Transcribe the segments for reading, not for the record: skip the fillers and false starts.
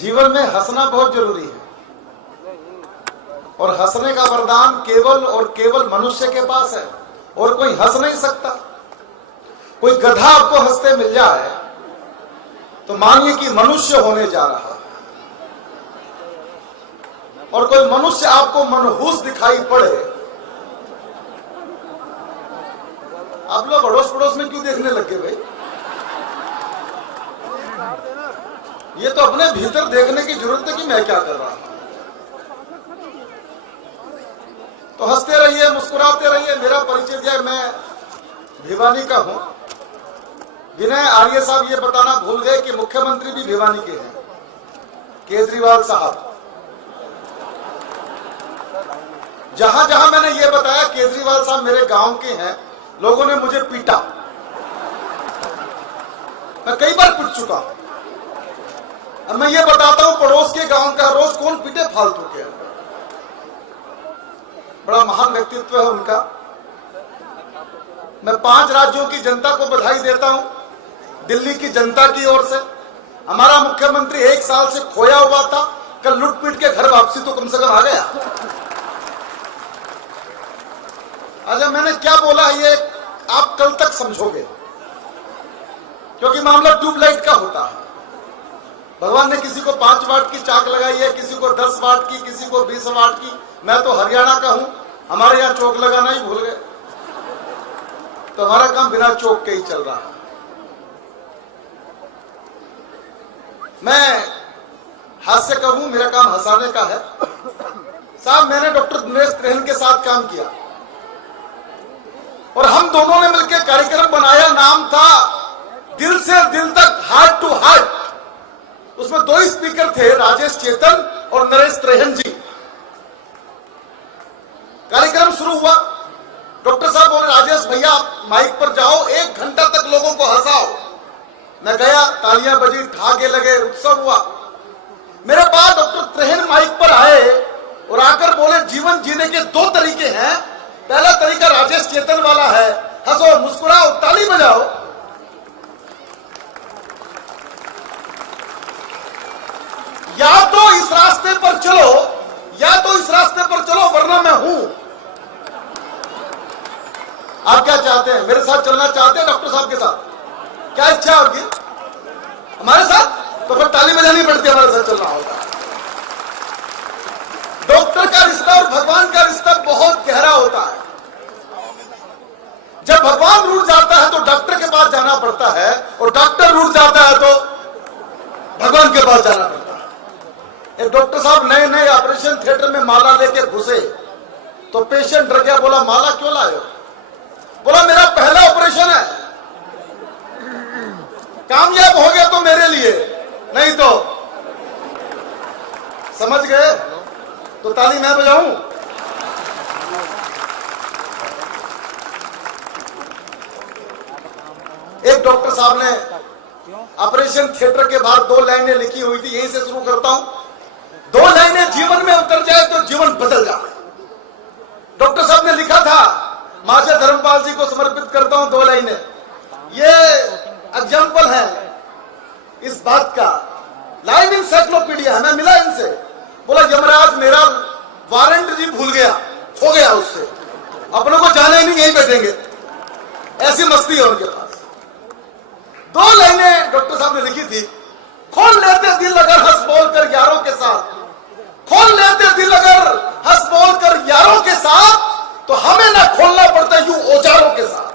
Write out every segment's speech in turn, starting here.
जीवन में हंसना बहुत जरूरी है और हंसने का वरदान केवल और केवल मनुष्य के पास है और कोई हंस नहीं सकता। कोई गधा आपको हंसते मिल जाए तो मानिए कि मनुष्य होने जा रहा है, और कोई मनुष्य आपको मनहूस दिखाई पड़े, आप लोग अड़ोस पड़ोस में क्यों देखने लगे भाई? ये तो अपने भीतर देखने की जरूरत है कि मैं क्या कर रहा हूं। तो हंसते रहिए, मुस्कुराते रहिए। मेरा परिचय दिया, मैं भिवानी का हूं। विनय आर्य साहब ये बताना भूल गए कि मुख्यमंत्री भी भिवानी के हैं, केजरीवाल साहब। जहां जहां मैंने ये बताया केजरीवाल साहब मेरे गांव के हैं, लोगों ने मुझे पीटा। मैं कई बार पिट चुका हूं। अब मैं ये बताता हूं पड़ोस के गांव का रोज कौन पीटे फालतू के। बड़ा महान व्यक्तित्व है उनका। मैं 5 राज्यों की जनता को बधाई देता हूं, दिल्ली की जनता की ओर से। हमारा मुख्यमंत्री 1 साल से खोया हुआ था, कल लूट पीट के घर वापसी तो कम से कम आ गया। अच्छा, मैंने क्या बोला ये आप कल तक समझोगे, क्योंकि मामला ट्यूबलाइट का होता है। भगवान ने किसी को 5 वाट की चाक लगाई है, किसी को 10 वाट की, किसी को 20 वाट की। मैं तो हरियाणा का हूं, हमारे यहां चौक लगाना ही भूल गए, तो हमारा काम बिना चौक के ही चल रहा है। मैं हास्य का हूं, मेरा काम हंसाने का है। साहब, मैंने डॉक्टर दिनेश त्रेहन के साथ काम किया और हम दोनों ने मिलकर कार्यक्रम बनाया, नाम था दिल से दिल तक, हार्ट टू हार्ट। उसमें 2 स्पीकर थे, राजेश चेतन और नरेश त्रेहन जी। कार्यक्रम शुरू हुआ, डॉक्टर साहब बोले राजेश भैया आप माइक पर जाओ, 1 घंटा तक लोगों को हंसाओ। मैं गया, तालियां बजी, ठाके लगे, उत्सव हुआ। मेरे बाद डॉक्टर त्रेहन माइक पर आए और आकर बोले जीवन जीने के 2 तरीके हैं। पहला तरीका राजेश चेतन वाला है, हंसो, मुस्कुराओ, ताली बजाओ। या तो इस रास्ते पर चलो, या तो इस रास्ते पर चलो, वरना मैं हूं। आप क्या चाहते हैं? मेरे साथ चलना चाहते हैं डॉक्टर साहब के साथ? क्या इच्छा है आपकी? हमारे साथ? तो फिर ताली बजानी पड़ती है, हमारे साथ चलना होगा। डॉक्टर का रिश्ता और भगवान का रिश्ता बहुत गहरा होता है। जब भगवान रूठ जाता है तो डॉक्टर के पास जाना पड़ता है, और डॉक्टर रूठ जाता है तो भगवान के पास जाना पड़ता है। एक डॉक्टर साहब नए नए ऑपरेशन थिएटर में माला लेके घुसे तो पेशेंट डर गया, बोला माला क्यों लाए हो? बोला मेरा पहला ऑपरेशन है, कामयाब हो गया तो मेरे लिए, नहीं तो। समझ गए? तो ताली मैं बजाऊं? एक डॉक्टर साहब ने ऑपरेशन थिएटर के बाहर 2 लाइनें लिखी हुई थी, यहीं से शुरू करता हूं। 2 लाइनें जीवन में उतर जाए तो जीवन बदल जाए। डॉक्टर साहब ने लिखा था, माशा धर्मपाल जी को समर्पित करता हूं 2 लाइनें। ये एग्जाम्पल है इस बात का, लाइव इंसाइक्लोपीडिया है। मैं मिला इनसे, बोला यमराज मेरा वारंट जी भूल गया, हो गया उससे, अपनों को जाने ही नहीं, यहीं बैठेंगे। ऐसी मस्ती है उनके पास। 2 लाइनें डॉक्टर साहब ने लिखी थी, खोल लेते दिल अगर हंस बोल कर यारों के साथ, खोल लेते दिल अगर हंस बोल कर यारों के साथ, तो हमें ना खोलना पड़ता यूं औजारों के साथ।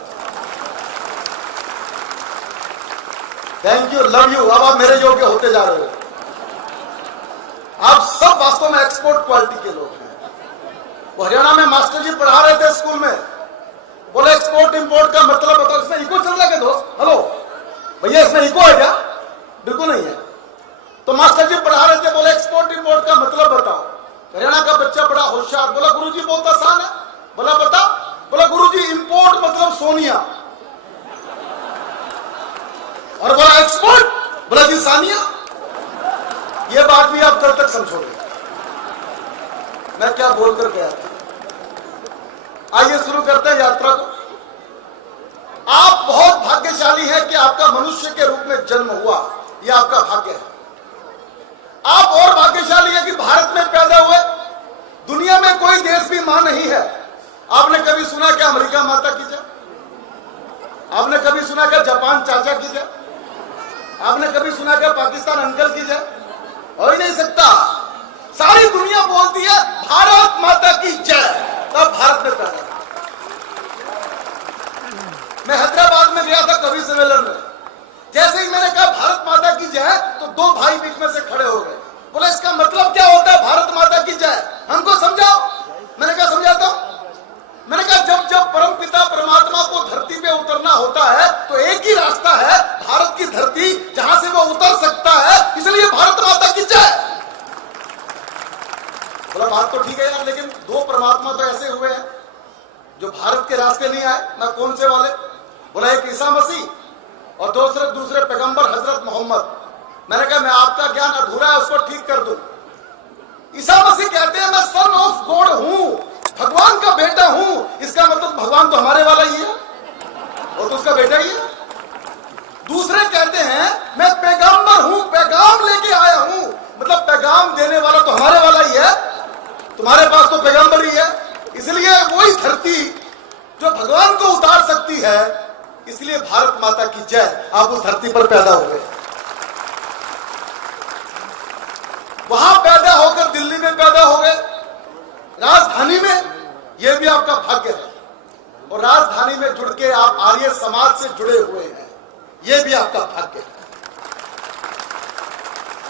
Thank you, love you. अब आप मेरे योग्य होते जा रहे हो। आप सब वास्तव में एक्सपोर्ट क्वालिटी के लोग हैं। वो हरियाणा में मास्टर जी पढ़ा रहे थे स्कूल में, बोले एक्सपोर्ट इंपोर्ट का मतलब बताओ। इसमें इको चल रहा है दोस्त? हेलो भैया, इसमें इको है क्या? बिल्कुल नहीं है। तो मास्टर जी पढ़ा रहे थे, बोले एक्सपोर्ट इंपोर्ट का मतलब बताओ। हरियाणा का बच्चा बड़ा होशियार, बोला गुरुजी बहुत आसान है। बोला बता? बोला गुरुजी इंपोर्ट मतलब सोनिया, और बोला एक्सपोर्ट? बोला जी सानिया। ये बात भी आप कल तक समझोगे मैं क्या बोलकर गया था। आइए शुरू करते हैं यात्रा को। आप बहुत भाग्यशाली हैं कि आपका मनुष्य के रूप में जन्म हुआ, यह आपका भाग्य है। आप और भाग्यशाली है कि भारत में पैदा हुए। दुनिया में कोई देश भी मां नहीं है। आपने कभी सुना क्या अमेरिका माता की जय? आपने कभी सुना क्या जापान चाचा की जय? आपने कभी सुना क्या पाकिस्तान अंकल की जय? हो ही नहीं सकता। सारी दुनिया बोलती है भारत माता की जय, तब भारत में पैदा। मैं हैदराबाद में गया था कवि सम्मेलन में। जैसे ही मैंने कहा भारत माता की जय, तो दो भाई बीच में से खड़े हो गए। बोले इसका मतलब क्या होता है भारत माता की जय, हमको समझाओ। मैंने कहा समझाता हूं। मैंने कहा जब जब परमपिता परमात्मा को धरती पे उतरना होता है तो एक ही रास्ता है, भारत की धरती, जहां से वो उतर सकता है, इसलिए भारत माता की जय। बोला बात तो ठीक है यार, लेकिन दो परमात्मा तो ऐसे हुए हैं जो भारत के रास्ते नहीं आए ना। कौन से वाले? बोला एक ईसा मसीह और दूसरे पैगंबर हजरत मोहम्मद। मैंने कहा मैं आपका ज्ञान अधूरा है, उसको ठीक कर दूं। ईसा मसीह कहते हैं मैं सन ऑफ गॉड हूं, भगवान का बेटा हूं। इसका मतलब भगवान तो हमारे वाला ही है, वो तो उसका बेटा ही है। दूसरे कहते हैं मैं पैगंबर हूं, पैगाम लेके आया हूं, मतलब पैगाम देने वाला तो हमारे वाला ही है, तुम्हारे पास तो पैगंबर ही है। इसलिए वही धरती जो भगवान को उतार सकती है, इसलिए भारत माता की जय। आप उस धरती पर पैदा हो गए, वहां पैदा होकर दिल्ली में पैदा हो गए, राजधानी में। यह भी आपका भाग्य है। और राजधानी में जुड़ के आप आर्य समाज से जुड़े हुए हैं, यह भी आपका भाग्य है।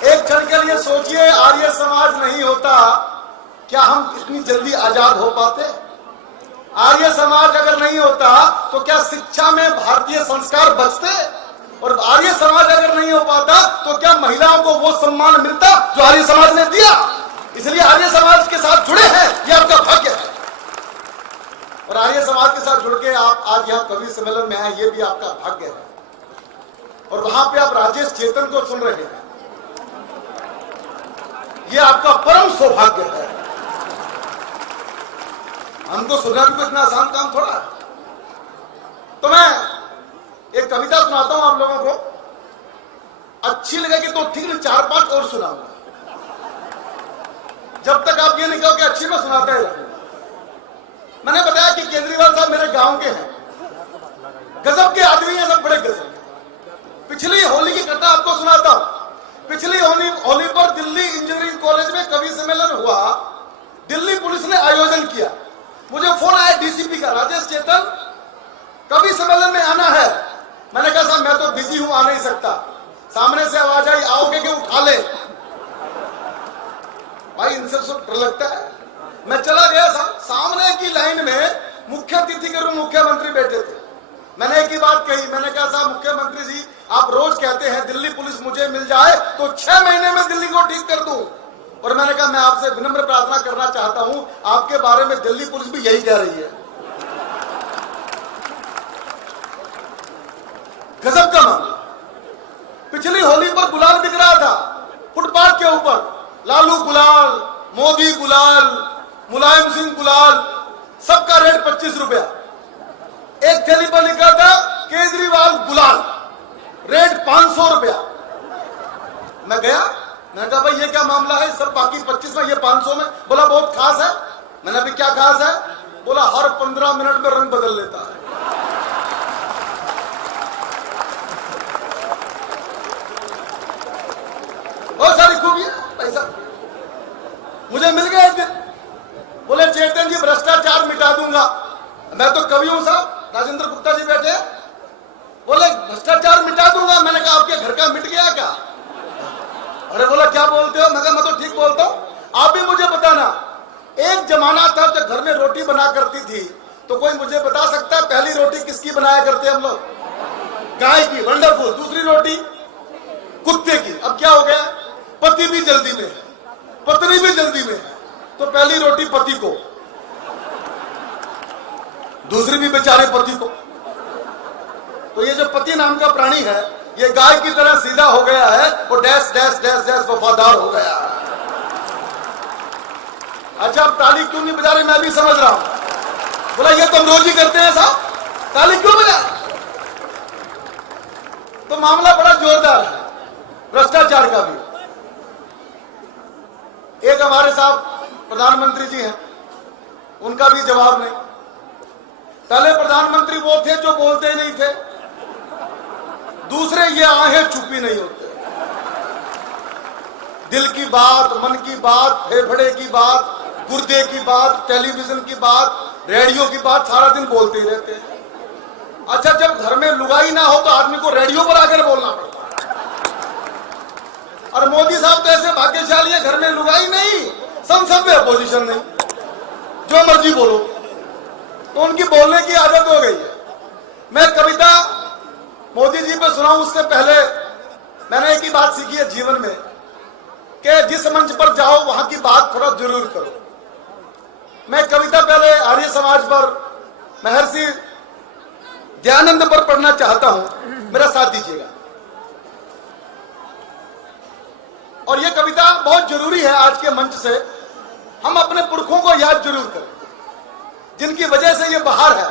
एक क्षण के लिए सोचिए, आर्य समाज नहीं होता क्या हम इतनी जल्दी आजाद हो पाते? आर्य समाज अगर नहीं होता तो क्या शिक्षा में भारतीय संस्कार बचते? और आर्य समाज अगर नहीं हो पाता तो क्या महिलाओं को वो सम्मान मिलता जो आर्य समाज ने दिया? इसलिए आर्य समाज के साथ जुड़े हैं, ये आपका भाग्य है। और आर्य समाज के साथ जुड़ के आप आज यहाँ कवि सम्मेलन में आए, ये भी आपका भाग्य है। और वहां पे आप राजेश चेतन को सुन रहे हैं, ये आपका परम सौभाग्य है। हमको सुनना भी इतना आसान काम थोड़ा है। तो मैं एक कविता सुनाता हूं आप लोगों को, अच्छी लगेगी तो ठीक है, 4-5 और सुनाऊंगा। जब तक आप ये नहीं कहो कि अच्छी में सुनाता है। मैंने बताया कि केजरीवाल साहब मेरे गांव के हैं, गजब के आदमी हैं, सब बड़े गजब। पिछली होली की घटना आपको सुनाता हूं। पिछली होली पर दिल्ली इंजीनियरिंग कॉलेज में कवि सम्मेलन हुआ। दिल्ली पुलिस ने आयोजन किया। मुझे फोन आया डीसीपी का, राजेश चेतन कवि सम्मेलन में आना है। मैंने कहा साहब मैं तो बिजी हूं, आ नहीं सकता। सामने से आवाज आई आओगे कि उठा ले। भाई इनसे सब डर लगता है। मैं चला गया, सामने की लाइन में मुख्य अतिथि के रूप मुख्यमंत्री बैठे थे। मैंने एक ही बात कही, मैंने कहा साहब मुख्यमंत्री जी आप रोज कहते हैं दिल्ली पुलिस मुझे मिल जाए तो 6 महीने में दिल्ली को ठीक कर दूं। और मैंने कहा मैं आपसे विनम्र प्रार्थना करना चाहता हूं, आपके बारे में दिल्ली पुलिस भी यही कह रही है। गजब का मामला। पिछली होली पर गुलाल बिक रहा था फुटपाथ के ऊपर, लालू गुलाल, मोदी गुलाल, मुलायम सिंह गुलाल, सबका रेट 25 रुपया। एक थैली पर लिखा था केजरीवाल गुलाल, रेट 500 रुपया। मैं गया, मैंने कहा भाई ये क्या मामला है, सब बाकी 25 में ये 500 में। बोला बहुत खास है। मैंने अभी क्या खास है? बोला हर 15 मिनट में रंग बदल लेता है। बहुत सारी खूबियां पैसा मुझे मिल गया एक दिन। बोले चेतन जी भ्रष्टाचार मिटा दूंगा। मैं तो कवि हूं साहब, राजेंद्र गुप्ता जी बैठे। बोले भ्रष्टाचार मिटा दूंगा। मैंने कहा आपके घर का मिट गया क्या? अरे बोला क्या बोलते हो? मैं तो ठीक बोलता हूं। आप भी मुझे बताना, एक जमाना था जब घर में रोटी बना करती थी, तो कोई मुझे बता सकता है पहली रोटी किसकी बनाया करते हम लोग? गाय की, वंडरफुल। दूसरी रोटी कुत्ते की। अब क्या हो गया? पति भी जल्दी में, पत्नी भी जल्दी में, तो पहली रोटी पति को, दूसरी भी बेचारे पति को। तो ये जो पति नाम का प्राणी है, ये गाय की तरह सीधा हो गया है, वो डैश डैश डैश डैश वफादार हो गया है। अच्छा अब ताली क्यों नहीं बजा रहे, मैं भी समझ रहा हूं। बोला ये तो हम रोज ही करते हैं साहब, ताली क्यों बजा? तो मामला बड़ा जोरदार है भ्रष्टाचार का भी। एक हमारे साहब प्रधानमंत्री जी हैं, उनका भी जवाब नहीं। पहले प्रधानमंत्री वो थे जो बोलते नहीं थे, दूसरे ये आहें चुप्पी नहीं होते। दिल की बात, मन की बात, फेफड़े की बात, गुर्दे की बात, टेलीविजन की बात, रेडियो की बात सारा दिन बोलते ही रहते हैं। अच्छा, जब घर में लुगाई ना हो तो आदमी को रेडियो पर आकर बोलना पड़ता है। और मोदी साहब तो ऐसे भाग्यशाली है, घर में लुगाई नहीं, संसद में अपोजिशन नहीं, जो मर्जी बोलो, तो उनकी बोलने की आदत हो गई है। मैं कविता मोदी जी पे सुनाऊं उससे पहले मैंने एक ही बात सीखी है जीवन में कि जिस मंच पर जाओ वहां की बात थोड़ा जरूर करो। मैं कविता पहले आर्य समाज पर, महर्षि दयानंद पर पढ़ना चाहता हूं, मेरा साथ दीजिएगा। और यह कविता बहुत जरूरी है, आज के मंच से हम अपने पुरखों को याद जरूर करें जिनकी वजह से यह बहार है।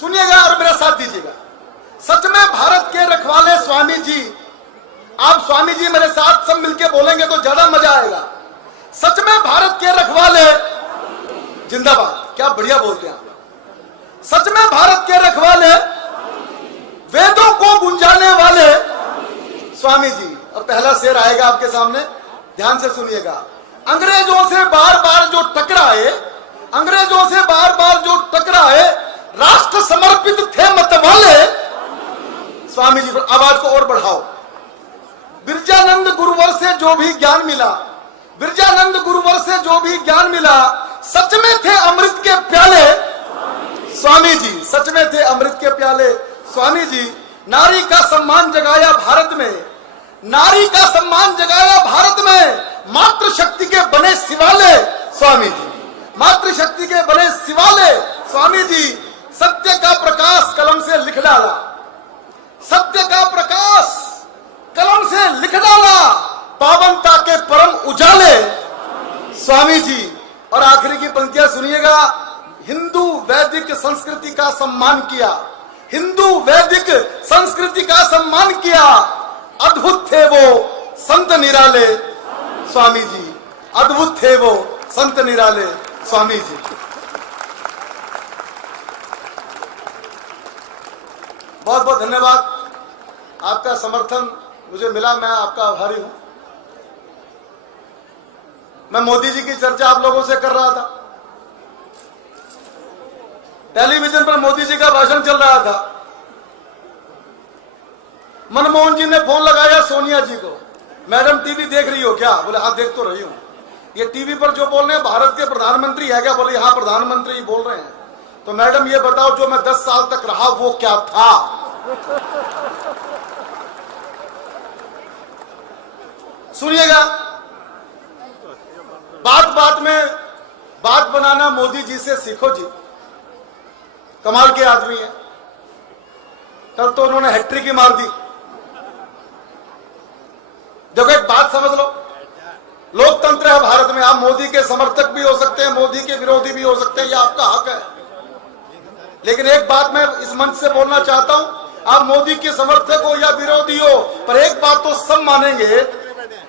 सुनिएगा और मेरा साथ दीजिएगा। सच में भारत के रखवाले स्वामी जी, आप स्वामी जी मेरे साथ सब मिलके बोलेंगे तो ज्यादा मजा आएगा। सच में भारत के रखवाले जिंदाबाद, क्या बढ़िया बोलते हैं आप। सच में भारत के रखवाले, वेदों को गुंजाने वाले स्वामी जी। और पहला शेर आएगा आपके सामने, ध्यान से सुनिएगा। अंग्रेजों से बार बार जो टकराए, अंग्रेजों से बार बार जो टकराए, राष्ट्र समर्पित थे मतवाले स्वामी जी। आवाज को और बढ़ाओ। बिरजानंद गुरुवर से जो भी ज्ञान मिला, बिरजानंद गुरुवर से जो भी ज्ञान मिला, सच में थे अमृत के प्याले स्वामी जी। सच में थे अमृत के प्याले स्वामी जी। नारी का सम्मान जगाया भारत में, नारी का सम्मान जगाया भारत में, मातृशक्ति के बने शिवाले स्वामी जी। मातृशक्ति के बने शिवाले स्वामी जी। सत्य का प्रकाश कलम से लिख डाला, सत्य का प्रकाश कलम से लिख डाला, पावनता के परम उजाले स्वामी जी। और आखिरी की पंक्तियां सुनिएगा। हिंदू वैदिक संस्कृति का सम्मान किया, हिंदू वैदिक संस्कृति का सम्मान किया, अद्भुत थे वो संत निराले स्वामी जी। अद्भुत थे वो संत निराले स्वामी जी। बहुत बहुत धन्यवाद, आपका समर्थन मुझे मिला, मैं आपका आभारी हूं। मैं मोदी जी की चर्चा आप लोगों से कर रहा था, टेलीविजन पर मोदी जी का भाषण चल रहा था। मनमोहन जी ने फोन लगाया सोनिया जी को, मैडम टीवी देख रही हो क्या? बोले हाँ देख तो रही हूं। ये टीवी पर जो बोल रहे हैं भारत के प्रधानमंत्री है क्या? बोले हाँ प्रधानमंत्री बोल रहे हैं। तो मैडम ये बताओ जो मैं 10 साल तक रहा वो क्या था? सुनिएगा। बात बात में बात बनाना मोदी जी से सीखो जी, कमाल के आदमी है। कल तो उन्होंने हैट्रिक ही मार दी। देखो एक बात समझ लो, लोकतंत्र है भारत में, आप मोदी के समर्थक भी हो सकते हैं, मोदी के विरोधी भी हो सकते हैं, ये आपका हक है। लेकिन एक बात मैं इस मंच से बोलना चाहता हूं, आप मोदी के समर्थक हो या विरोधी हो, पर एक बात तो सब मानेंगे,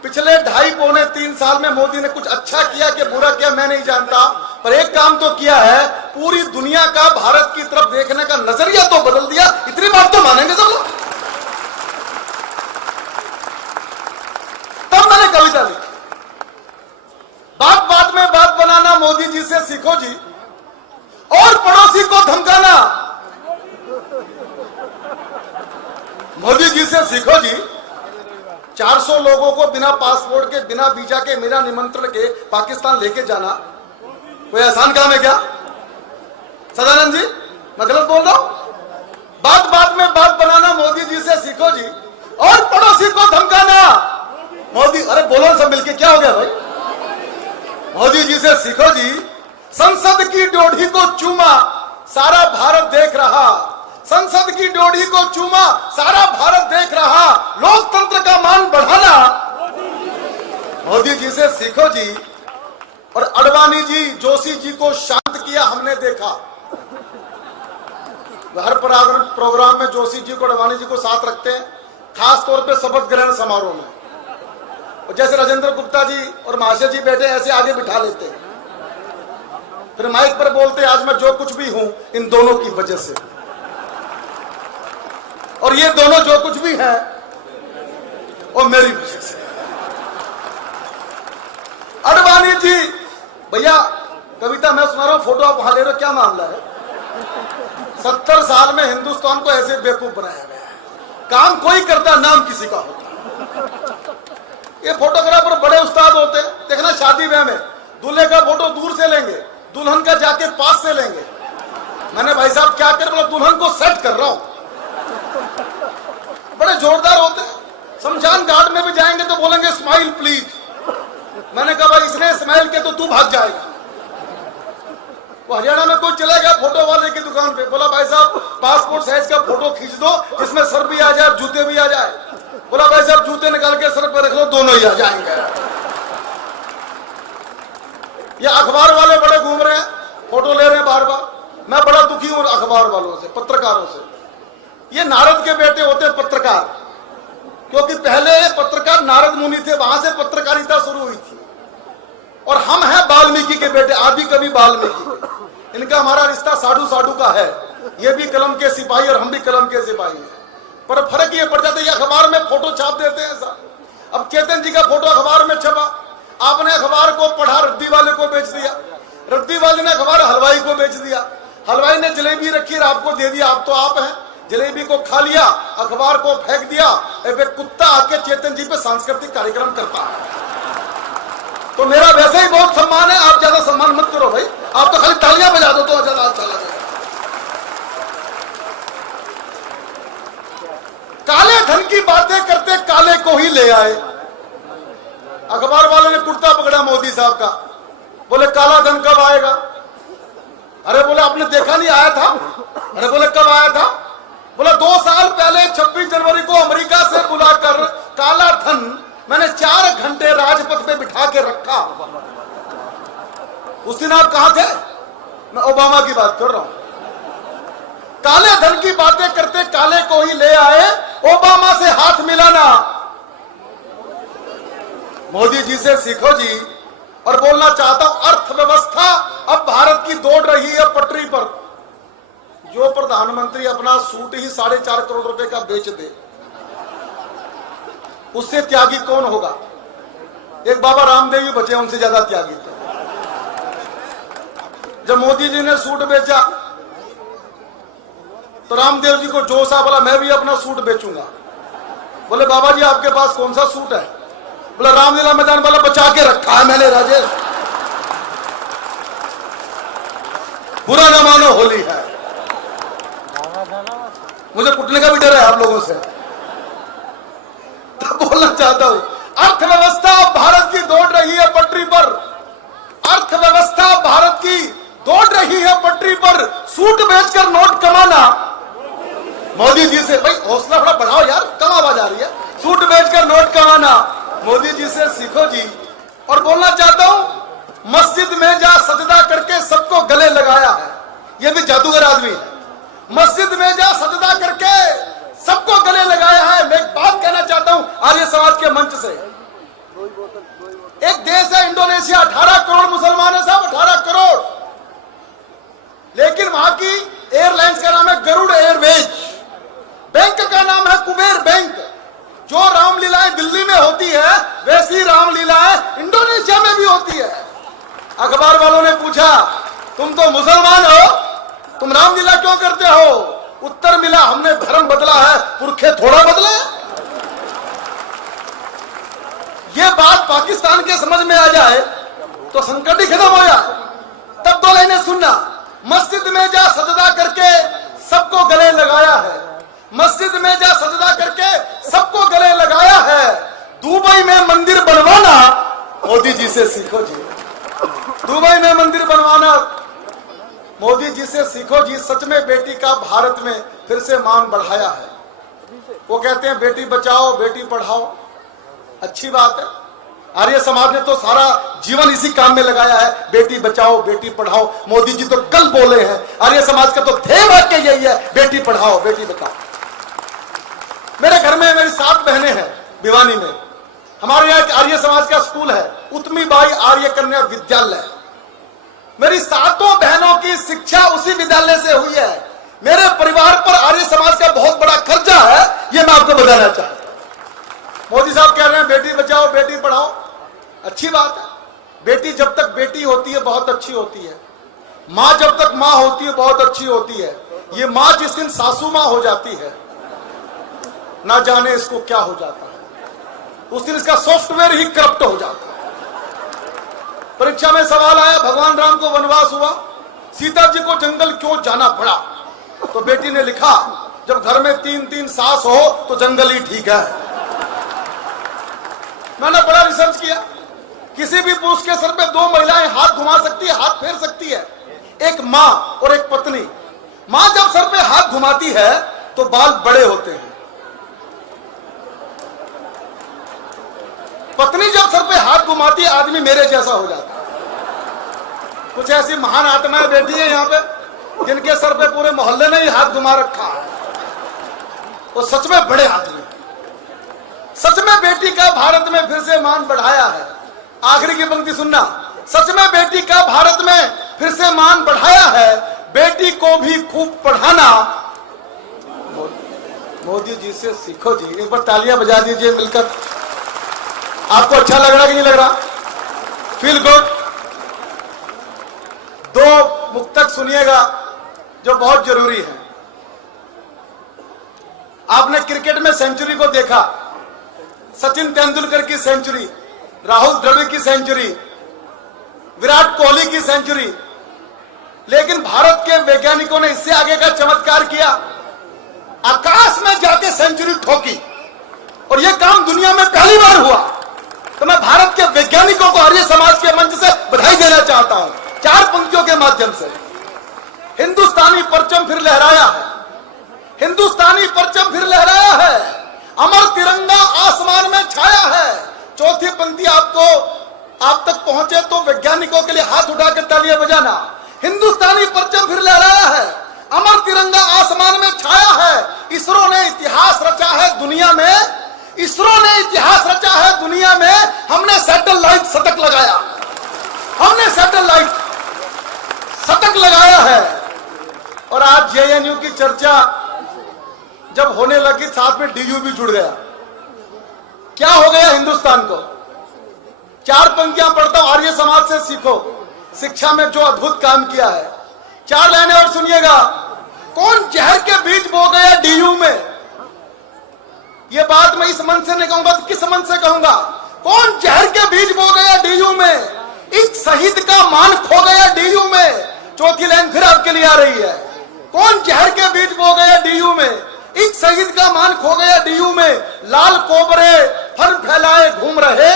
पिछले 2.5-3 साल में मोदी ने कुछ अच्छा किया कि बुरा किया मैं नहीं जानता, पर एक काम तो किया है, पूरी दुनिया का भारत की तरफ देखने का नजरिया तो बदल दिया। इतनी बात तो मानेंगे सब लोग। तब मैंने कविता लिखी, बात बात में बात बनाना मोदी जी से सीखो जी, और पड़ोसी को धमकाना मोदी जी से सीखो जी। 400 लोगों को बिना पासपोर्ट के, बिना वीजा के, बिना निमंत्रण के पाकिस्तान लेके जाना कोई आसान काम है क्या? सदानंद जी मैं गलत बोल रहा हूं? बात बात में बात बनाना मोदी जी से सीखो जी, और पड़ोसी को धमकाना मोदी, अरे बोलो सब मिलके, क्या हो गया भाई? मोदी जी से सीखो जी। संसद की ड्योढ़ी को चूमा सारा भारत देख रहा, संसद की ड्योढ़ी को चूमा सारा भारत देख रहा, लोकतंत्र का मान बढ़ाना मोदी जी से सीखो जी। और अडवाणी जी, जोशी जी को शांत किया हमने देखा। हर प्रोग्राम में जोशी जी को, अडवाणी जी को साथ रखते हैं, खास तौर पे शपथ ग्रहण समारोह में। और जैसे राजेंद्र गुप्ता जी और महाशय जी बैठे ऐसे आगे बिठा लेते हैं, फिर माइक पर बोलते आज मैं जो कुछ भी हूं इन दोनों की वजह से, और ये दोनों जो कुछ भी हैं वो मेरी वजह से। अडवाणी जी, भैया कविता मैं सुना रहा हूं, फोटो आप वहां ले रहे हो, क्या मामला है? 70 साल में हिंदुस्तान को ऐसे बेवकूफ बनाया गया है, काम कोई करता नाम किसी का होता। ये फोटोग्राफर बड़े उस्ताद होते हैं, देखना शादी ब्याह में दूल्हे का फोटो दूर से लेंगे, दुल्हन का जाके पास से लेंगे। मैंने भाई साहब क्या कर, बोला दुल्हन को सेट कर रहा हूं। बड़े जोरदार होते हैं, शमशान घाट में भी जाएंगे तो बोलेंगे स्माइल प्लीज। मैंने कहा भाई इसने स्माइल के तो तू भाग जाएगा। वो हरियाणा में कोई चला गया फोटो वाले की दुकान पे, बोला भाई साहब पासपोर्ट साइज का फोटो खींच दो जिसमें सर भी आ जाए जूते भी आ जाए। बोला भाई साहब जूते निकाल के सर पर रख लो, दोनों ही आ जाएंगे। ये अखबार वाले बड़े घूम रहे हैं, फोटो ले रहे हैं बार बार। मैं बड़ा दुखी हूं अखबार वालों से, पत्रकारों से। ये नारद के बेटे होते हैं पत्रकार, क्योंकि पहले पत्रकार नारद मुनि थे, वहां से पत्रकारिता शुरू हुई थी। और हम हैं वाल्मीकि के बेटे, आदि कवि वाल्मीकि। इनका हमारा रिश्ता साधु साधु का है, ये भी कलम के सिपाही और हम भी कलम के सिपाही हैं। पर फर्क ये पड़ जाता है, अखबार में फोटो छाप देते हैं साहब। अब चेतन जी का फोटो अखबार में छपा, आपने अखबार को पढ़ा, रद्दी वाले को बेच दिया, रद्दी वाले ने अखबार हलवाई को बेच दिया, हलवाई ने जलेबी रखी और आपको दे दिया, आप तो आप हैं, जलेबी को खा लिया, अखबार को फेंक दिया। कुत्ता आके चेतन जी पे सांस्कृतिक कार्यक्रम करता है। तो मेरा वैसे ही बहुत सम्मान है, आप ज्यादा सम्मान मत करो भाई, आप तो खाली तालियां बजा दो तो ज्यादा अच्छा लगेगा। काले धन की बातें करते काले को ही ले आए। अखबार वाले ने कुर्ता पकड़ा मोदी साहब का, बोले काला धन कब आएगा? अरे बोले आपने देखा नहीं आया था? अरे बोले कब आया था? बोला 2 साल पहले 26 जनवरी को अमेरिका से बुलाकर काला धन मैंने 4 घंटे राजपथ पे बिठा के रखा। उस दिन आप कहां थे? मैं ओबामा की बात कर रहा हूं। काले धन की बातें करते काले को ही ले आए, ओबामा से हाथ मिलाना। मोदी जी से सीखो जी। और बोलना चाहता हूं, अर्थव्यवस्था अब भारत की दौड़ रही है पटरी पर। जो प्रधानमंत्री अपना सूट ही 4.5 करोड़ रुपए का बेच दे, उससे त्यागी कौन होगा? एक बाबा रामदेव ही बचे, उनसे ज्यादा त्यागी थे। जब मोदी जी ने सूट बेचा तो रामदेव जी को जोश आ, बोला मैं भी अपना सूट बेचूंगा। बोले बाबा जी आपके पास कौन सा सूट है? बोला रामलीला मैदान वाला बचा के रखा है मैंने राजेश, बुरा न मानो होली है। मुझे कुटने का भी डर है आप लोगों से। तो बोलना चाहता हूं, अर्थव्यवस्था भारत की दौड़ रही है पटरी पर। अर्थव्यवस्था भारत की दौड़ रही है पटरी पर। सूट बेचकर नोट कमाना। मोदी जी से भाई हौसला थोड़ा बढ़ाओ यार, कम आवाज आ रही है। सूट बेचकर नोट कमाना, मोदी जी से सीखो जी। और बोलना चाहता हूं, मस्जिद में जा सजदा करके सबको गले लगाया है, यह भी जादूगर आदमी है। मस्जिद में जा सजदा करके सबको गले लगाया है। मैं एक बात कहना चाहता हूं आर्य समाज के मंच से। एक देश है इंडोनेशिया, 18 करोड़ मुसलमान है साहब, 18 करोड़। लेकिन वहां की एयरलाइंस का नाम है गरुड़ एयरवेज, बैंक का नाम है कुबेर बैंक। जो रामलीलाएं दिल्ली में होती है वैसी रामलीलाएं इंडोनेशिया में भी होती है। अखबार वालों ने पूछा तुम तो मुसलमान हो, तुम रामलीला क्यों करते हो? उत्तर मिला हमने धर्म बदला है, पुरखे थोड़ा बदले। ये बात पाकिस्तान के समझ में आ जाए तो संकट ही खत्म हो जाए। तब 2 लाइनें सुनना। मस्जिद में जा सजदा करके सबको गले लगाया है। मस्जिद में जा सजदा करके सबको गले लगाया है। दुबई में मंदिर बनवाना मोदी जी से सीखो जी। दुबई में मंदिर बनवाना मोदी जी से सीखो जी। सच में बेटी का भारत में फिर से मान बढ़ाया है। वो कहते हैं बेटी बचाओ बेटी पढ़ाओ, अच्छी बात है। आर्य समाज ने तो सारा जीवन इसी काम में लगाया है, बेटी बचाओ बेटी पढ़ाओ। मोदी जी तो कल बोले हैं, आर्य समाज का तो ध्येय वाक्य यही है, बेटी पढ़ाओ बेटी बचाओ। मेरे घर में मेरी 7 बहनें हैं भिवानी में। हमारे यहाँ एक आर्य समाज का स्कूल है, उत्तमी बाई आर्य कन्या विद्यालय। मेरी 7 बहनों की शिक्षा उसी विद्यालय से हुई है। मेरे परिवार पर आर्य समाज का बहुत बड़ा खर्चा है, यह मैं आपको बताना चाहता हूं। मोदी साहब कह रहे हैं बेटी बचाओ बेटी पढ़ाओ, अच्छी बात है। बेटी जब तक बेटी होती है बहुत अच्छी होती है, मां जब तक मां होती है बहुत अच्छी होती है। ये मां जिस दिन सासू मां हो जाती है, ना जाने इसको क्या हो जाता है, उस दिन इसका सॉफ्टवेयर ही करप्ट हो जाता है। परीक्षा में सवाल आया, भगवान राम को वनवास हुआ, सीता जी को जंगल क्यों जाना पड़ा? तो बेटी ने लिखा, जब घर में 3-3 सास हो तो जंगल ही ठीक है। मैंने बड़ा रिसर्च किया, किसी भी पुरुष के सर पे 2 महिलाएं हाथ घुमा सकती है, हाथ फेर सकती है, एक मां और एक पत्नी। मां जब सर पे हाथ घुमाती है तो बाल बड़े होते हैं, पत्नी जब सर पे हाथ घुमाती है आदमी मेरे जैसा हो जाता है। कुछ ऐसी महान आत्माएं बैठी है यहां पे जिनके सर पे पूरे मोहल्ले ने ही हाथ घुमा रखा है, वो सच में बड़े आदमी। सच में बेटी का भारत में फिर से मान बढ़ाया है। आखिरी की पंक्ति सुनना, सच में बेटी का भारत में फिर से मान बढ़ाया है, बेटी को भी खूब पढ़ाना। मोदी जी से सीखो जी, एक बार तालियां बजा दीजिए मिलकर। आपको अच्छा लग रहा कि नहीं लग रहा? Feel good. 2 मुक्तक सुनिएगा जो बहुत जरूरी है। आपने क्रिकेट में सेंचुरी को देखा, सचिन तेंदुलकर की सेंचुरी, राहुल द्रविड़ की सेंचुरी, विराट कोहली की सेंचुरी, लेकिन भारत के वैज्ञानिकों ने इससे आगे का चमत्कार किया, आकाश में जाके सेंचुरी ठोकी, और यह काम दुनिया में पहली बार हुआ। तो मैं भारत के वैज्ञानिकों को आर्य समाज के मंच से बधाई देना चाहता हूं, 4 पंक्तियों के माध्यम से। हिंदुस्तानी परचम फिर लहराया है, हिंदुस्तानी परचम फिर लहराया है, अमर तिरंगा आसमान में छाया है। 4थी पंक्ति आप तक पहुंचे तो वैज्ञानिकों के लिए हाथ उठाकर तालियां बजाना। हिंदुस्तानी परचम फिर लहराया है, अमर तिरंगा आसमान में छाया है। इसरो ने इतिहास रचा है दुनिया में, इसरो ने इतिहास रचा है दुनिया में। हमने सैटेलाइट शतक लगाया, हमने सैटेलाइट शतक लगाया है। और आज जेएनयू की चर्चा जब होने लगी, साथ में डीयू भी जुड़ गया। क्या हो गया हिंदुस्तान को? 4 पंक्तियां पढ़ता हूं, आर्य समाज से सीखो, शिक्षा में जो अद्भुत काम किया है। 4 लाइनें और सुनिएगा। कौन जहर के बीज बो गया डीयू में? यह बात मैं इस मन से नहीं कहूंगा तो किस मन से कहूंगा? कौन जहर के बीज बो गया डीयू में? एक शहीद का मान खो गया डीयू में। 4थी लाइन फिर आपके लिए आ रही है। कौन जहर के बीज बो गया डीयू में? एक शहीद का मान खो गया डीयू में। लाल कोबरे फन फैलाए घूम रहे,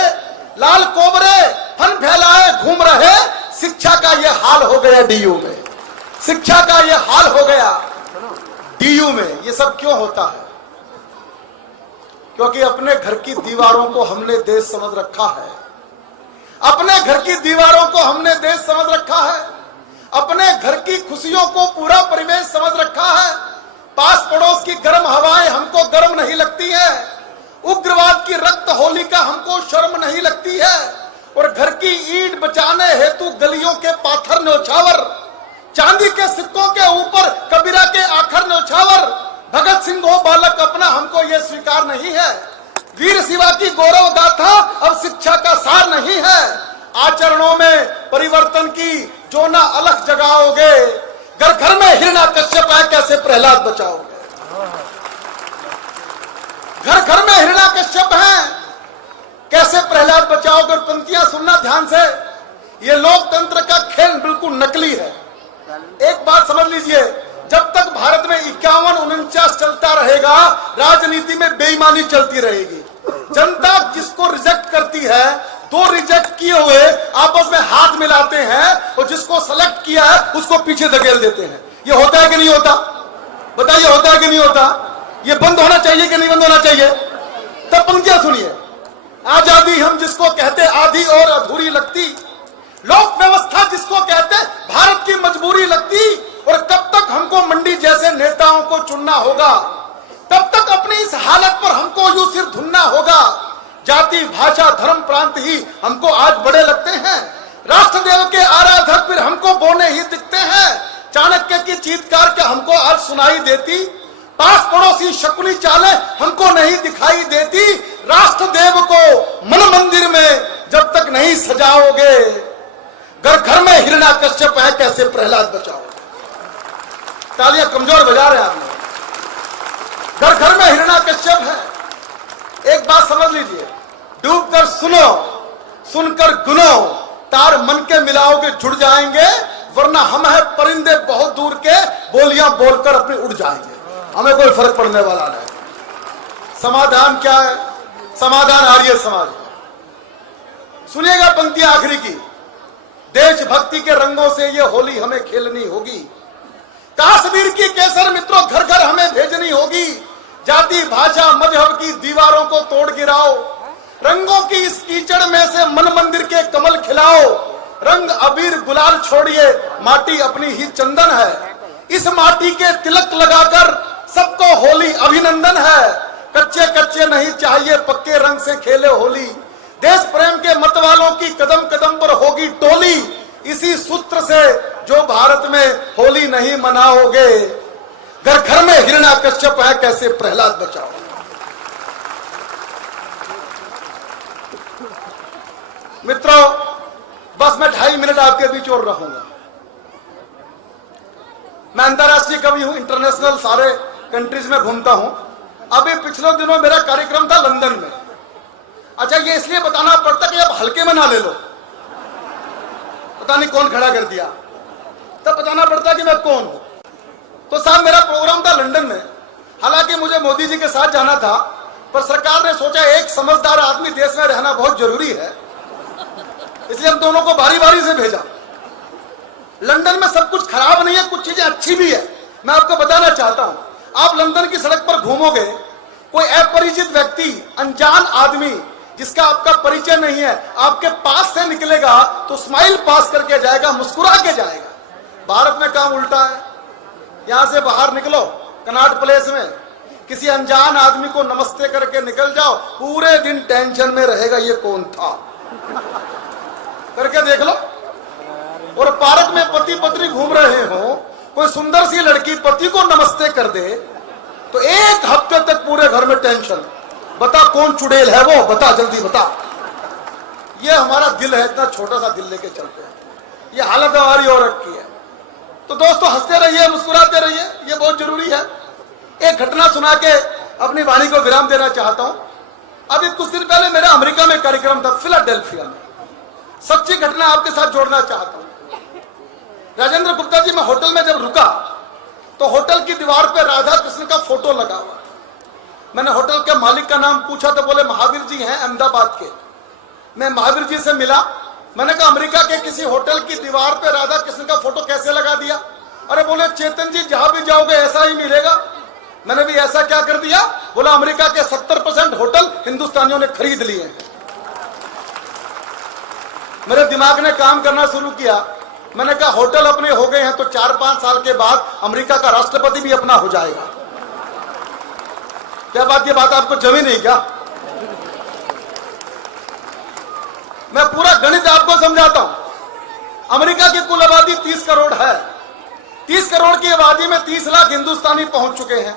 लाल कोबरे फन फैलाए घूम रहे, शिक्षा का यह हाल हो गया डीयू में, शिक्षा का यह हाल हो गया डीयू में। यह सब क्यों होता है? क्योंकि अपने घर की दीवारों को हमने देश समझ रखा है, अपने घर की दीवारों को हमने देश समझ रखा है, अपने घर की खुशियों को पूरा परिवेश समझ रखा है। पास पड़ोस की गर्म हवाएं हमको गर्म नहीं लगती है, उग्रवाद की रक्त होली का हमको शर्म नहीं लगती है, और घर की ईंट बचाने हेतु गलियों के पाथर न्यौछावर, चांदी के सिक्कों के ऊपर कबीरा के आखर न्यौछावर, भगत सिंह हो बालक अपना हमको यह स्वीकार नहीं है। वीर शिवा की गौरव गाथा अब शिक्षा का सार नहीं है। आचरणों में परिवर्तन की जो ना अलख जगाओगे, घर घर में हिरण्यकश्यप है कैसे प्रहलाद बचाओगे? घर घर में हिरण्यकश्यप है कैसे प्रहलाद बचाओगे? पंक्तियां सुनना ध्यान से, ये लोकतंत्र का खेल बिल्कुल नकली है। एक बात समझ लीजिए, जब तक भारत में 51-49 चलता रहेगा, राजनीति में बेईमानी चलती रहेगी। जनता जिसको रिजेक्ट करती है, 2 रिजेक्ट किए हुए आपस में हाथ मिलाते हैं, और जिसको सेलेक्ट किया है उसको पीछे धकेल देते हैं। ये होता है कि नहीं होता? बताइए, होता है कि नहीं होता? ये बंद होना चाहिए कि नहीं बंद होना चाहिए? तब पंक्तियां सुनिए। आजादी हम जिसको कहते आधी और अधूरी लगती, लोक व्यवस्था जिसको कहते भारत की मजबूरी लगती, और कब तक हमको मंडी जैसे नेताओं को चुनना होगा, तब तक अपनी इस हालत पर हमको यूं सिर धुनना होगा। जाति भाषा धर्म प्रांत ही हमको आज बड़े लगते हैं। राष्ट्रदेव के आराधक फिर हमको बोने ही दिखते हैं। चाणक्य की चीत्कार क्या हमको आज सुनाई देती? पास पड़ोसी शकुनी चालें हमको नहीं दिखाई देती। राष्ट्रदेव को मन मंदिर में जब तक नहीं सजाओगे, घर घर में हिरण्याकश्यप है, कैसे प्रहलाद बचाओ। तालियां कमजोर बजा रहे हैं आप लोग। घर घर में हिरण्याकश्यप है। एक बात समझ लीजिए, डूबकर सुनो, सुनकर गुनो, तार मन के मिलाओगे जुड़ जाएंगे, वरना हम है परिंदे बहुत दूर के, बोलियां बोलकर अपने उड़ जाएंगे, हमें कोई फर्क पड़ने वाला नहीं। समाधान क्या है? समाधान आर्य समाज। सुनिएगा पंक्ति आखिरी की, देशभक्ति के रंगों से ये होली हमें खेलनी होगी। काश्मीर की केसर मित्रों घर घर हमें भेजनी होगी। जाति भाषा मजहब की दीवारों को तोड़ गिराओ, रंगों की इस कीचड़ में से मन मंदिर के कमल खिलाओ। रंग अबीर गुलाल छोड़िए, माटी अपनी ही चंदन है। इस माटी के तिलक लगाकर सबको होली अभिनंदन है। कच्चे कच्चे नहीं चाहिए, पक्के रंग से खेले होली। देश प्रेम के मत वालों की कदम कदम पर होगी टोली। इसी सूत्र से जो भारत में होली नहीं मनाओगे, घर घर में हिरण्याकश्यप है, कैसे प्रहलाद बचाओ। मित्रों, बस मैं 2.5 मिनट आपके बीच और रहूंगा। मैं अंतरराष्ट्रीय कवि हूं, इंटरनेशनल सारे कंट्रीज में घूमता हूं। अभी पिछले दिनों मेरा कार्यक्रम था लंदन में। अच्छा, ये इसलिए बताना पड़ता कि आप हल्के में ना ले लो, पता नहीं कौन खड़ा कर दिया, तब बताना पड़ता कि मैं कौन हूं। तो साहब मेरा प्रोग्राम था लंदन में। हालांकि मुझे मोदी जी के साथ जाना था, पर सरकार ने सोचा एक समझदार आदमी देश में रहना बहुत जरूरी है, इसलिए हम दोनों को बारी बारी से भेजा। लंदन में सब कुछ खराब नहीं है, कुछ चीजें अच्छी भी है। मैं आपको बताना चाहता हूं, आप लंदन की सड़क पर घूमोगे, कोई अपरिचित व्यक्ति, अनजान आदमी जिसका आपका परिचय नहीं है, आपके पास से निकलेगा तो स्माइल पास करके जाएगा, मुस्कुरा के जाएगा। भारत में काम उल्टा है। यहां से बाहर निकलो कनॉट प्लेस में, किसी अनजान आदमी को नमस्ते करके निकल जाओ, पूरे दिन टेंशन में रहेगा ये कौन था करके देख लो। और पार्क में पति पत्नी घूम रहे हो, कोई सुंदर सी लड़की पति को नमस्ते कर दे तो 1 हफ्ते तक पूरे घर में टेंशन। बता कौन चुड़ैल है वो, बता जल्दी बता। ये हमारा दिल है, इतना छोटा सा दिल लेके चलते हैं। ये हालत हमारी और रखी है। तो दोस्तों, हंसते रहिए, मुस्कुराते रहिए, ये बहुत जरूरी है। एक घटना सुना के अपनी वाणी को विराम देना चाहता हूं। अभी कुछ दिन पहले मेरा अमेरिका में कार्यक्रम था, फिलाडेल्फिया में। सच्ची घटना आपके साथ जोड़ना चाहता हूं। राजेंद्र गुप्ता जी, मैं होटल में जब रुका तो होटल की दीवार पे राधा कृष्ण का फोटो लगा हुआ। मैंने होटल के मालिक का नाम पूछा तो बोले महावीर जी हैं अहमदाबाद के। मैं महावीर जी से मिला, मैंने कहा अमेरिका के किसी होटल की दीवार पे राधा कृष्ण का फोटो कैसे लगा दिया? अरे बोले चेतन जी, जहां भी जाओगे ऐसा ही मिलेगा। मैंने भी ऐसा क्या कर दिया? बोला अमेरिका के 70% होटल हिंदुस्तानियों ने खरीद लिए हैं। मेरे दिमाग ने काम करना शुरू किया। मैंने कहा होटल अपने हो गए हैं तो 4-5 साल के बाद अमेरिका का राष्ट्रपति भी अपना हो जाएगा। क्या बात, ये बात आपको जमी नहीं क्या? मैं पूरा गणित आपको समझाता हूं। अमेरिका की कुल आबादी 30 करोड़ है। 30 करोड़ की आबादी में 30 लाख हिंदुस्तानी पहुंच चुके हैं।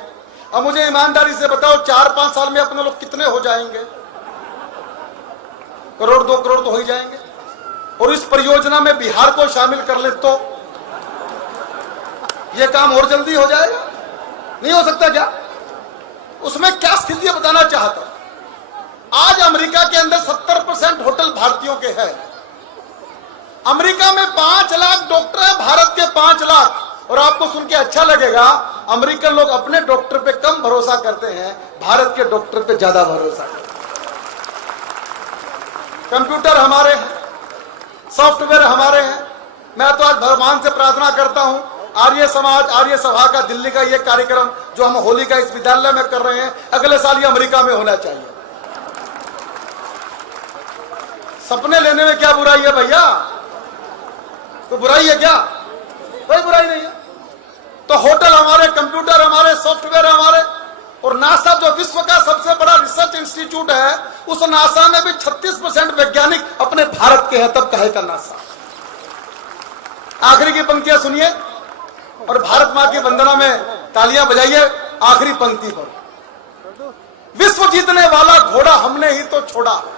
अब मुझे ईमानदारी से बताओ, 4-5 साल में अपने लोग कितने हो जाएंगे? करोड़ 2 करोड़ तो हो ही जाएंगे। और इस परियोजना में बिहार को शामिल कर ले तो यह काम और जल्दी हो जाएगा। नहीं हो सकता क्या? उसमें क्या स्थिति बताना चाहता हूं। आज अमेरिका के अंदर 70% होटल भारतीयों के हैं। अमेरिका में 5 लाख डॉक्टर है, भारत के 5 लाख। और आपको सुन के अच्छा लगेगा, अमेरिकन लोग अपने डॉक्टर पे कम भरोसा करते हैं, भारत के डॉक्टर पे ज्यादा भरोसा करते हैं। कंप्यूटर हमारे हैं, सॉफ्टवेयर हमारे हैं। मैं तो आज भगवान से प्रार्थना करता हूं, आर्य समाज, आर्य सभा का दिल्ली का ये कार्यक्रम जो हम होली का इस विद्यालय में कर रहे हैं, अगले साल ये अमेरिका में होना चाहिए। सपने लेने में क्या बुराई है भैया? तो बुराई है क्या? कोई बुराई नहीं है। तो होटल हमारे, कंप्यूटर हमारे, सॉफ्टवेयर हमारे, और नासा जो विश्व का सबसे बड़ा रिसर्च इंस्टीट्यूट है, उस नासा में भी 36% वैज्ञानिक अपने भारत के हैं, तब कहे का नासा। आखिरी की पंक्तियां सुनिए और भारत मां की वंदना में तालियां बजाइए। आखिरी पंक्ति पर, विश्व जीतने वाला घोड़ा हमने ही तो छोड़ा है,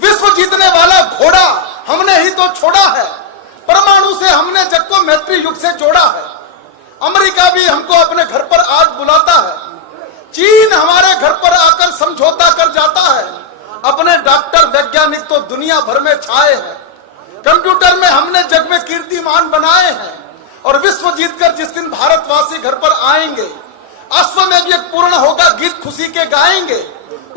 विश्व जीतने वाला घोड़ा हमने ही तो छोड़ा है, परमाणु से हमने जग को मैत्री युग से जोड़ा है, अमेरिका भी हमको अपने घर पर आज बुलाता है, चीन हमारे घर पर आकर समझौता कर जाता है, अपने डॉक्टर वैज्ञानिक तो दुनिया भर में छाए हैं, कंप्यूटर में हमने जग में कीर्तिमान बनाए हैं, और विश्व जीतकर जिस दिन भारतवासी घर पर आएंगे, अश्व में भी एक पूर्ण होगा गीत खुशी के गाएंगे,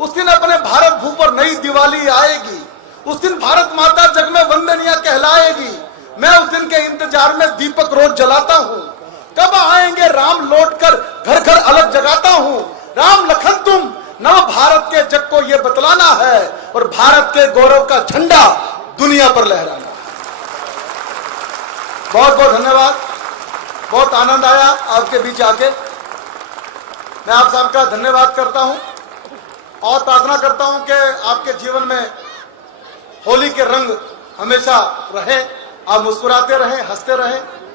उस दिन अपने भारत भू पर नई दिवाली आएगी, उस दिन भारत माता जग में वंदनीय कहलाएगी। मैं उस दिन के इंतजार में दीपक रोज जलाता हूँ, कब आएंगे राम लौटकर घर घर अलग जगाता हूँ, राम लखन तुम नव भारत के जग को ये बतलाना है, और भारत के गौरव का झंडा दुनिया पर लहराना। बहुत बहुत धन्यवाद, बहुत आनंद आया आपके बीच आके। मैं आप सबका धन्यवाद करता हूं और प्रार्थना करता हूं कि आपके जीवन में होली के रंग हमेशा रहे, आप मुस्कुराते रहें, हंसते रहें।